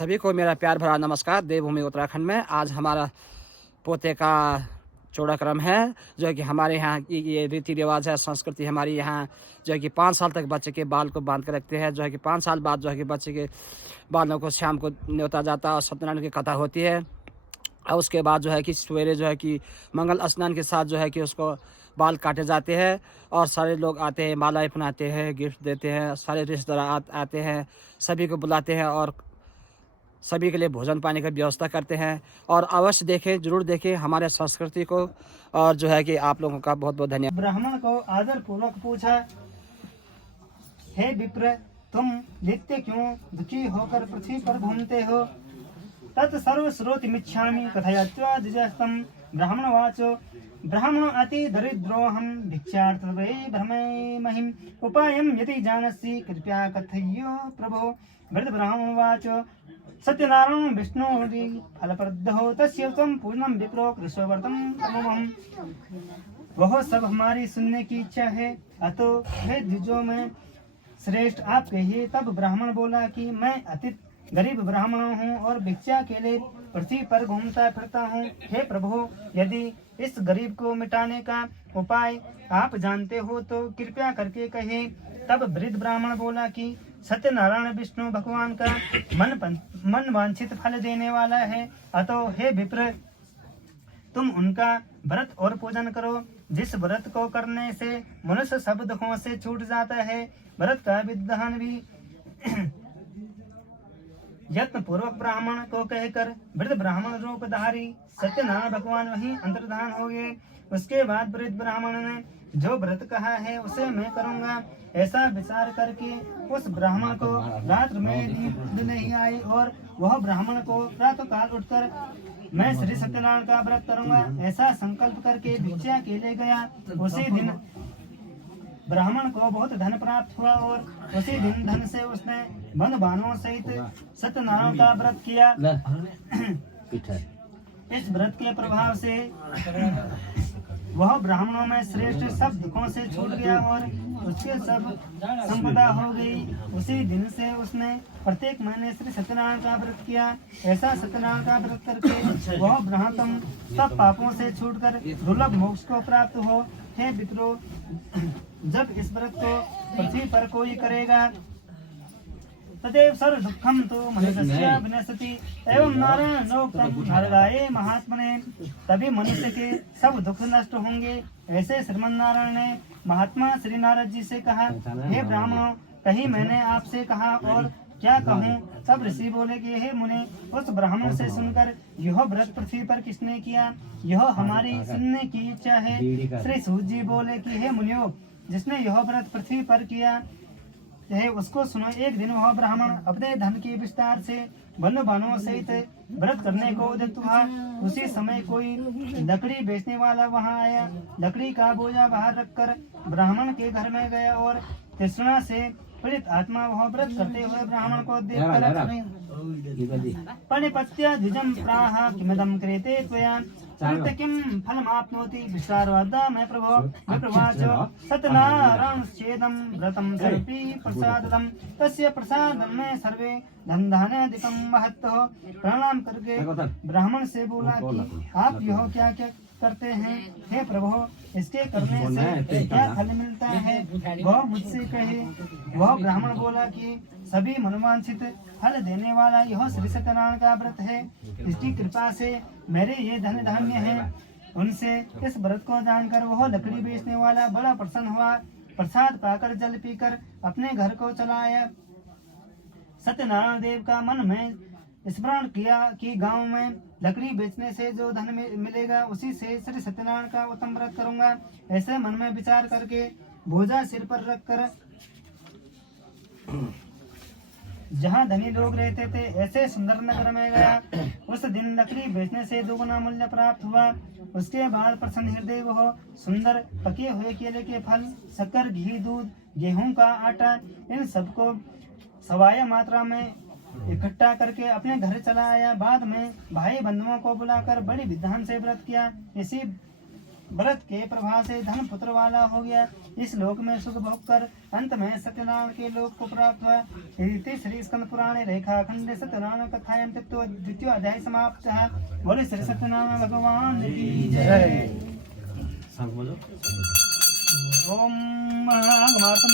सभी को मेरा प्यार भरा नमस्कार। देवभूमि उत्तराखंड में आज हमारा पोते का चौड़ाक्रम है, जो है कि हमारे यहाँ की ये रीति रिवाज है, संस्कृति हमारी यहाँ जो है कि 5 साल तक बच्चे के बाल को बांध कर रखते हैं। जो है कि 5 साल बाद जो है कि बच्चे के बालों को शाम को न्योता जाता है और सत्यनारायण की कथा होती है। और उसके बाद जो है कि सवेरे जो है कि मंगल स्नान के साथ जो है कि उसको बाल काटे जाते हैं और सारे लोग आते हैं, मालाएं पहनाते हैं, गिफ्ट देते हैं, सारे रिश्तेदार आते हैं, सभी को बुलाते हैं और सभी के लिए भोजन पानी की व्यवस्था करते हैं। और अवश्य देखें, जरूर देखें हमारे संस्कृति को। और जो है कि आप लोगों का बहुत बहुत धन्यवाद। ब्राह्मण को आदर पूर्वक पूछा, हे विप्र, तुम नित्य क्यों दुखी होकर पृथ्वी पर घूमते हो? तत् सर्व श्रोतुमिच्छामि कथयत्वा द्विजस्तम। ब्राह्मणवाचो, ब्राह्मण अति दरिद्रोऽहं भिक्षार्थवै भ्रमे महिम् उपायं यदि जानसि कृपया कथय्यो प्रभो। वृद्धब्राह्मणवाचो, सत्यनारायण विष्णुरि फलप्रदो तस्य त्वं पूर्णं विप्रो कृष्णव्रतं तमोहम्। वह सब हमारी सुनने की इच्छा है, अतो हे द्विजों में श्रेष्ठ आप कहिए। तब ब्राह्मण बोला कि मैं अति गरीब ब्राह्मण हूँ और भिक्षा के लिए पृथ्वी पर घूमता फिरता हूँ। हे प्रभु, यदि इस गरीब को मिटाने का उपाय आप जानते हो तो कृपया करके कहे। तब वृद्ध ब्राह्मण बोला कि सत्यनारायण विष्णु भगवान का मन वांछित फल देने वाला है, अतो हे विप्र, तुम उनका व्रत और पूजन करो, जिस व्रत को करने से मनुष्य सब दुखों से छूट जाता है। व्रत का विधान भी यत्न पूर्वक ब्राह्मण को कहकर वृद्ध ब्राह्मण रूपधारी सत्यनारायण भगवान वहीं अंतर्धान हो गए। उसके बाद वृद्ध ब्राह्मण ने जो व्रत कहा है उसे मैं करूंगा, ऐसा विचार करके उस ब्राह्मण को रात्र में नींद नहीं आई और वह ब्राह्मण को प्रातः काल उठकर मैं श्री सत्यनारायण का व्रत करूंगा ऐसा संकल्प करके भिक्षा के लिए गया। उसी दिन ब्राह्मण को बहुत धन प्राप्त हुआ और उसी दिन धन से उसने वन बानों सहित सत्यनारायण का व्रत किया। इस व्रत के प्रभाव से वह ब्राह्मणों में श्रेष्ठ सब दुखों से छूट गया और उसके सब संपदा हो गई। उसी दिन से उसने प्रत्येक महीने श्री सत्यनारायण का व्रत किया। ऐसा सत्यनारायण का व्रत करके वह ब्राह्मण सब पापों से छूटकर दुर्लभ मोक्ष को प्राप्त हो। हे पितरो, जब इस व्रत को पृथ्वी पर कोई करेगा तदेव सर्व दुखम तो मनुष्य विनश्यति एवं नारायणोक्तम नारदाये महात्मने, तभी मनुष्य के सब दुख नष्ट होंगे। ऐसे श्रीमन नारायण ने महात्मा श्री नारद जी से कहा, हे ब्राह्मणों, कहीं मैंने आपसे कहा और क्या कहूँ? तब ऋषि बोले कि हे मुने, उस ब्राह्मण से सुनकर यह व्रत पृथ्वी पर किसने किया, यह हमारी सुनने की इच्छा है। श्री सूत जी बोले कि हे मुनियो, जिसने यह व्रत पृथ्वी पर किया है उसको सुनो। एक दिन वह ब्राह्मण अपने धन के विस्तार से वन बानों सहित व्रत करने को उद्यत हुआ। उसी समय कोई लकड़ी बेचने वाला वहां आया। लकड़ी का बोझा बाहर रखकर ब्राह्मण के घर में गया और तृष्णा से पीड़ित आत्मा वह व्रत करते हुए ब्राह्मण को देखकर परिपत्य द्विजं प्राह किमदं क्रियते त्वया किम फलमाप्नोति विस्तारवादा मैं प्रभो विप्रवाचो सत्यनारायण छेदं व्रतं सर्पी प्रसादं तस्य प्रसादं में सर्वे धन धान्यादिकं महत्तो। प्रणाम करके ब्राह्मण से बोला कि आप यह क्या क्या करते हैं? हे प्रभु, इसके करने से क्या फल मिलता है? वह मुझसे कहे। वह ब्राह्मण बोला कि सभी मनोवांछित फल देने वाला यह श्री सत्यनारायण का व्रत है। इसकी कृपा से मेरे ये धन धान्य हैं। उनसे इस व्रत को जानकर वह लकड़ी बेचने वाला बड़ा प्रसन्न हुआ। प्रसाद पाकर जल पीकर अपने घर को चला आया। सत्यनारायण देव का मन में स्मरण किया कि गांव में लकड़ी बेचने से जो धन मिलेगा उसी से श्री सत्यनारायण का उत्तम व्रत करूंगा। ऐसे मन में विचार करके बोझा सिर पर रखकर जहाँ धनी लोग रहते थे ऐसे सुंदर नगर में गया। उस दिन लकड़ी बेचने से दोगुना मूल्य प्राप्त हुआ। उसके बाद प्रसन्न हृदय वह सुंदर पके हुए केले के फल, शक्कर, घी, दूध, गेहूं का आटा, इन सबको सवाया मात्रा में इकट्ठा करके अपने घर चला आया। बाद में भाई बंधुओं को बुलाकर बड़ी विधान से व्रत किया। व्रत के प्रभाव से धन पुत्र वाला हो गया, इस लोक में सुख भोग कर अंत में सत्यनारायण के लोक को प्राप्त हुआ। इति श्री स्कंद पुराणे रेखा खंडे सत्यनारायण कथायां द्वितीय अध्याय समाप्त है। बोले श्री सत्यनारायण भगवान की जय। ओम महागमातम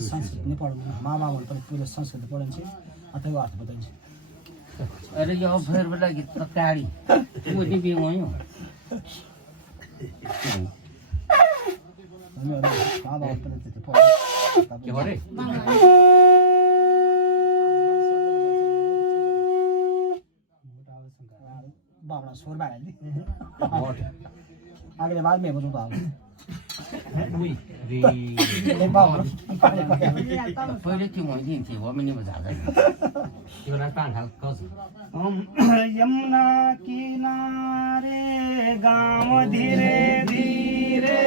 संस्कृत नहीं पढ़ मामा पूरे संस्कृत पढ़े अथवा अर्थ बताइए। अरे यो फिर बोला कि तकारी वो नहीं भी वही हो क्या हो रे बाबा सोर बाय आगे बाद में बोलूं बाबा पहले क्यों वही थी वो मैंने बता यमुना किनारे गाँव धीरे धीरे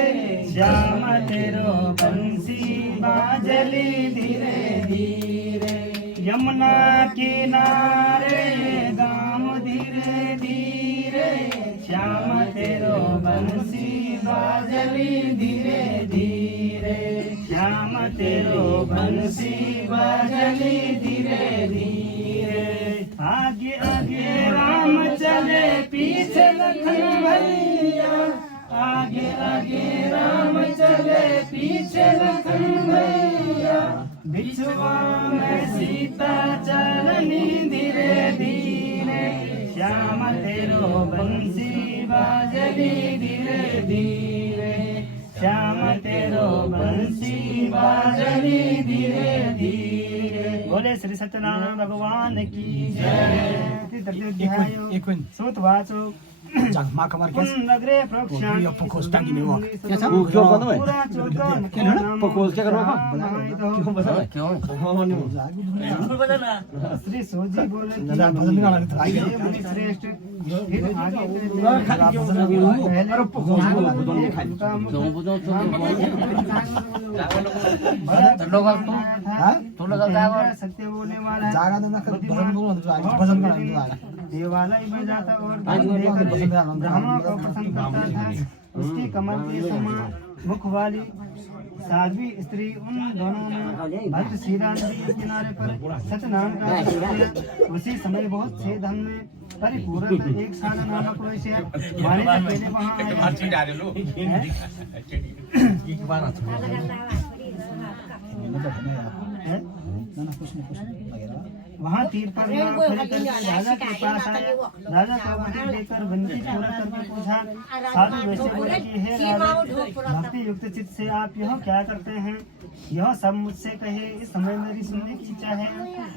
श्याम तेरो बंसी बाजली धीरे धीरे। यमुना किनारे गाँव धीरे धीरे श्याम तेरो बंसी बाजली धीरे धीरे। श्याम तेरो बंसी बाजली धीरे धीरे। आगे आगे राम चले पीछे लखन भैया, आगे आगे राम चले पीछे लखन भैया। बिछुआ में सीता चलनी धीरे धीरे श्याम तेरो बंसी बाजली धीरे धीरे। श्याम तेरो बंसी बाजली धीरे धीरे। बोले श्री सत्यनारायण भगवान की जय। सूत वाचो माँ कमर के नगरे प्रोक्षण यो पकोस टांगी में वो कैसा वो क्यों बंद है पूरा चौका क्या ना पकोस क्या करवा क्यों बता क्यों बता ना श्री सोजी बोले नजर भजन निकाला तो आई गया मुनि श्रेष्ठ फिर आगे अरे पकोस को बुदन नहीं खाई क्यों बुदो तो लोग हां तो लोग जाओ सत्य बोलने वाला है। जागा देना भजन बोलना तो आगे भजन करना तो आगे देवालय में जाता और ब्राह्मणों को प्रसन्न करता था। उसकी कमर के समान मुख वाली साध्वी स्त्री उन दोनों ने भक्त श्रीराम नदी किनारे पर सत्यनारायण का दर्शन किया। उसी समय बहुत से धन में परिपूर्ण एक साल नामक वैश्य माने से पहले वहाँ वहाँ तीर पर खड़े करके राजा के पास आया। राजा को वहीं लेकर विनती पूरा करके पूछा। साधु वैसे बोले कि हे राजा, भक्ति युक्त चित्त से आप यह क्या करते हैं? यह सब मुझसे कहे, इस समय मेरी सुनने की इच्छा है।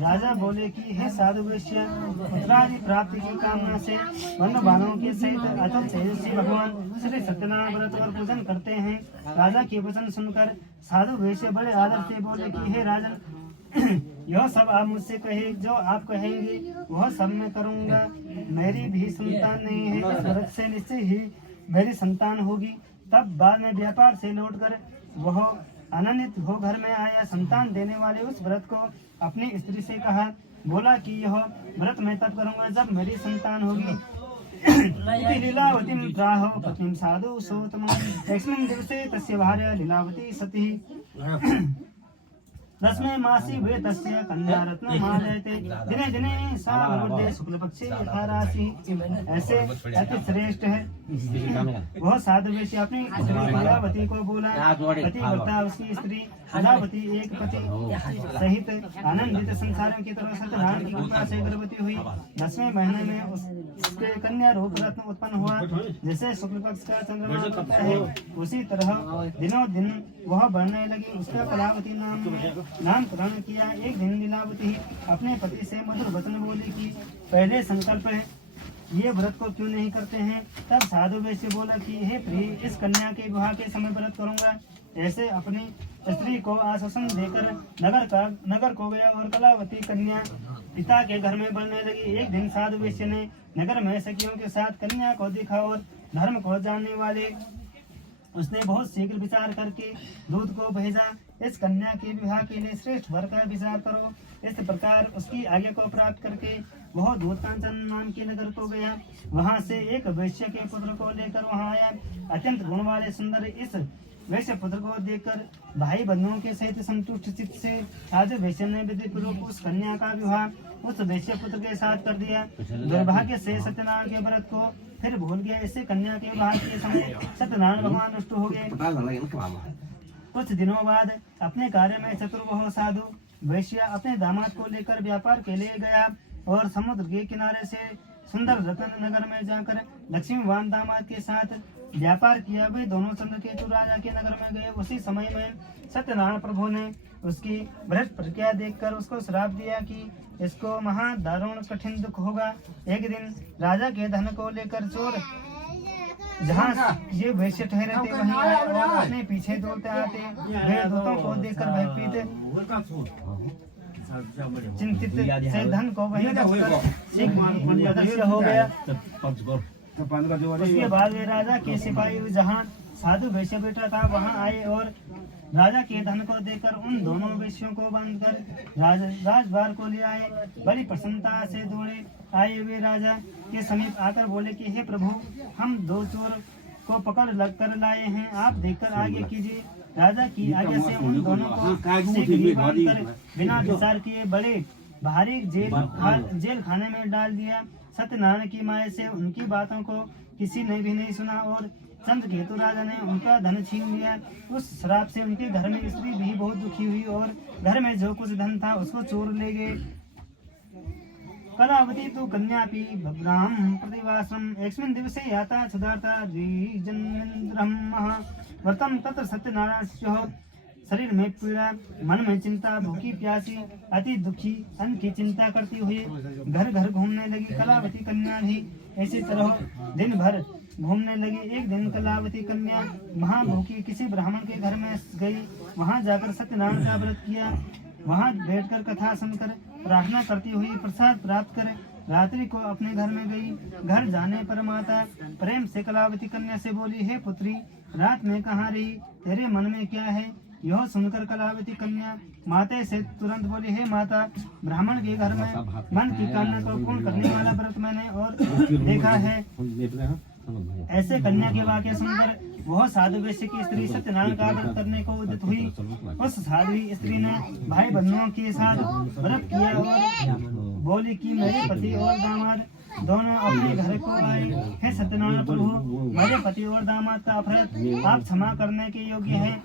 राजा बोले कि हे साधु वैश्य, पुत्रादि प्राप्ति की कामना से वन बालों के सहित अतुल तेजस्वी भगवान श्री सत्यनारायण व्रत और पूजन करते हैं। राजा के वचन सुनकर साधु वैश्य बड़े आदर से बोले कि हे राजन, यह सब आप मुझसे कहे, जो आप कहेंगे वह सब मैं करूँगा। मेरी भी संतान नहीं है, इस व्रत से निश्चय ही मेरी संतान होगी। तब बाद में व्यापार से लौटकर वह आनंदित हो घर में आया। संतान देने वाले उस व्रत को अपनी स्त्री से कहा। बोला कि यह व्रत मैं तब करूँगा जब मेरी संतान होगी। लीलावती प्राह पत्नीं साधु सोतमं एकस्मिन् दिवसे तस्य भार्या लीलावती सती दसमे मासी वे तस्य कन्या रत्न मालयते दिने दिने सा वर्धे शुक्ल पक्षे यथा राशि। ऐसे अति श्रेष्ठ है वह साधु वैश्य अपनी स्त्री लीलावती को बोला। पतिव्रता उसकी स्त्री लीलावती एक पति सहित आनंदित संसारों की तरह सत्यनारायण की कृपा से गर्भवती हुई। 10वें महीने में उसके कन्या रूप रत्न उत्पन्न हुआ। जैसे शुक्ल पक्ष का चंद्रमा होता है उसी तरह दिनों दिन वह बढ़ने लगी। उसका कलावती नामकरण किया। एक दिन लीलावती अपने पति से मधुर वचन बोली कि पहले संकल्प है, ये व्रत को क्यों नहीं करते हैं? तब साधु वैश्य बोला कि हे प्रिय, इस कन्या के विवाह के समय व्रत करूंगा। ऐसे अपनी स्त्री को आश्वासन देकर नगर को गया और कलावती कन्या पिता के घर में बढ़ने लगी। एक दिन साधु वैश्य ने नगर में सखियों के साथ कन्या को देखा और धर्म को जानने वाले उसने बहुत शीघ्र विचार करके दूत को भेजा, इस कन्या के विवाह के लिए श्रेष्ठ वर का विचार करो। इस प्रकार उसकी आज्ञा को प्राप्त करके वह दूत कांचन नाम के नगर को गया। वहां से एक वैश्य के पुत्र को लेकर वहां आया। अत्यंत गुण वाले सुंदर इस वैश्य पुत्र को देखकर भाई बंधुओं के सहित संतुष्ट चित्त से साधु वैश्य ने विधि पूर्वक उस कन्या का विवाह उस वैश्य पुत्र के साथ कर दिया। दुर्भाग्य से सत्यनारायण के व्रत को फिर भूल गया। इससे कन्या के विवाह के समय सत्यनारायण भगवान नष्ट हो गए। कुछ दिनों बाद अपने कार्य में चतुर वह साधु वैश्य अपने दामाद को लेकर व्यापार के लिए गया और समुद्र के किनारे से सुंदर रत्न नगर में जाकर लक्ष्मीवान दामाद के साथ व्यापार किया। वे दोनों चंद्रकेतु राजा के नगर में गए। उसी समय में सत्यनारायण प्रभु ने उसकी भ्रष्ट प्रक्रिया देखकर उसको श्राप दिया कि इसको महा दारुण कठिन दुख होगा। एक दिन राजा के धन को लेकर चोर जहाँ ये वैश्य ठहरे थे वहीं आए और अपने पीछे दौड़ते आते वे दूतों को देखकर भयभीत चिंतित से धन को वहीं अदृश्य हो गया। उसके बाद वे राजा के सिपाही जहाँ साधु वैश्य बेटा था वहाँ आए और राजा के धन को देखकर उन दोनों वैश्यों को बांधकर राजद्वार को ले आए। बड़ी प्रसन्नता से दौड़े आए वे राजा के समीप आकर बोले कि हे प्रभु, हम दो चोर को पकड़ लग कर लाए हैं, आप देखकर आगे कीजिए। राजा की आज्ञा से उन दोनों को बांधकर बिना विचार किए बड़े भारी जेल खाने में डाल दिया। सत्यनारायण की माया से उनकी बातों को किसी ने भी नहीं सुना और चंद्रकेतु राजा ने उनका धन छीन लिया। उस श्राप से उनके घर में स्त्री भी बहुत दुखी हुई और घर में जो कुछ धन था उसको चोर ले गए। कलावती तो कन्यापि ब्राह्म प्रतिवासम एकस्मिन् दिवसे याता छदार्था द्विजन्मेन्द्रम व्रतम तत्र सत्यनारायण शरीर में पीड़ा, मन में चिंता, भूखी प्यासी, अति दुखी, अन्न की चिंता करती हुई घर घर घूमने लगी। कलावती कन्या भी इसी तरह दिन भर घूमने लगी। एक दिन कलावती कन्या महाभूखी किसी ब्राह्मण के घर में गई। वहां जाकर सत्यनारायण का व्रत किया। वहां बैठकर कथा सुनकर प्रार्थना करती हुई प्रसाद प्राप्त कर रात्रि को अपने घर में गई। घर जाने पर माता प्रेम से कलावती कन्या से बोली, हे पुत्री, रात में कहाँ रही, तेरे मन में क्या है? यह सुनकर कलावती कन्या माता से तुरंत बोली, हे माता, ब्राह्मण के घर में मन की कामना को पूर्ण करने वाला व्रत मैंने और देखा है। ऐसे कन्या के वाक्य सुनकर वह साधु वैश्य की स्त्री सत्यनारायण का व्रत करने को उद्यत हुई। उस साध्वी स्त्री ने भाई बंधुओं के साथ व्रत किया और बोली कि मेरे पति और दामाद दोनों अपने घर को आए। हे सत्यनारायण प्रभु, मेरे पति और दामाद का अपराध आप क्षमा करने के योग्य हैं।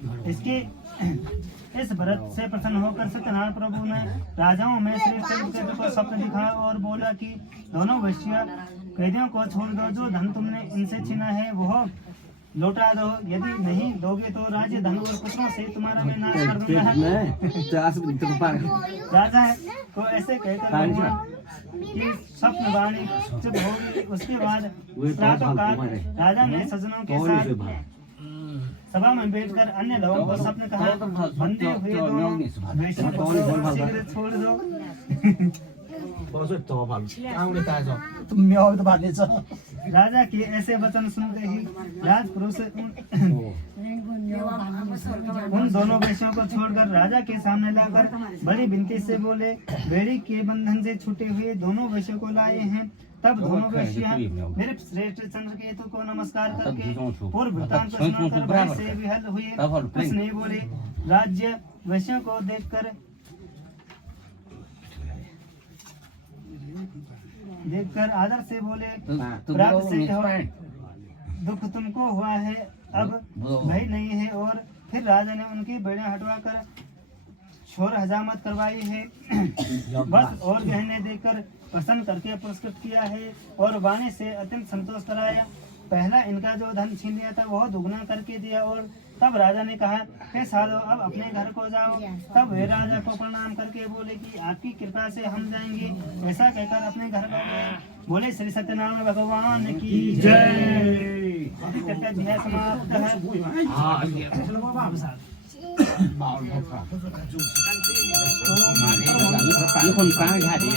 इस व्रत से प्रसन्न होकर सत्यनारायण प्रभु ने राजाओं में श्रेष्ठ चंद्रकेतु को स्वप्न दिखाया और बोला कि दोनों वैश्य कैदियों को छोड़ दो। जो धन तुमने इनसे छीना है वह लौटा दो, यदि नहीं दोगे तो राज्य धन और पुत्रों से तुम्हारा मैं नाश कर दूंगा। राजा को ऐसे कहकर भगवान की स्वप्न वाणी चुप हो गई। उसके बाद प्रातःकाल राजा ने सज्जनों के साथ सभा में बैठकर अन्य लोगों को स्वप्न कहा, बंधे हुए दोनों वैश्यों को शीघ्र छोड़ दो। राजा के ऐसे वचन सुनते ही राजपुरुष उन दोनों वैश्यों को छोड़कर राजा के सामने लाकर बड़ी विनती से बोले, बेड़ी के बंधन से छूटे हुए दोनों वैश्यों को लाए हैं। तब दोनों वैश्य मेरे श्रेष्ठ चंद्रकेतु को नमस्कार करके पूर्व वृत्तांत सुनाकर भय से विहल हुए। उसने बोले, राज्य वैश्यों को देखकर आदर से बोले, प्राप्त से दुख तुमको हुआ है, अब भय नहीं है। और फिर राजा ने उनकी बेड़े हटवाकर शोर हजामत करवाई है। बस और गहने देकर प्रसन्न करके पुरस्कृत किया है और वाणी से अत्यंत संतोष कराया। पहला इनका जो धन छीन लिया था वह दुगना करके दिया। और तब राजा ने कहा, हे साधो, अब अपने घर को जाओ। तब वे राजा को प्रणाम करके बोले कि आपकी कृपा से हम जाएंगे। ऐसा कहकर अपने घर में गए। बोले श्री सत्यनारायण भगवान की जय। अभी तक अध्याय समाप्त है। Những con cá gà thì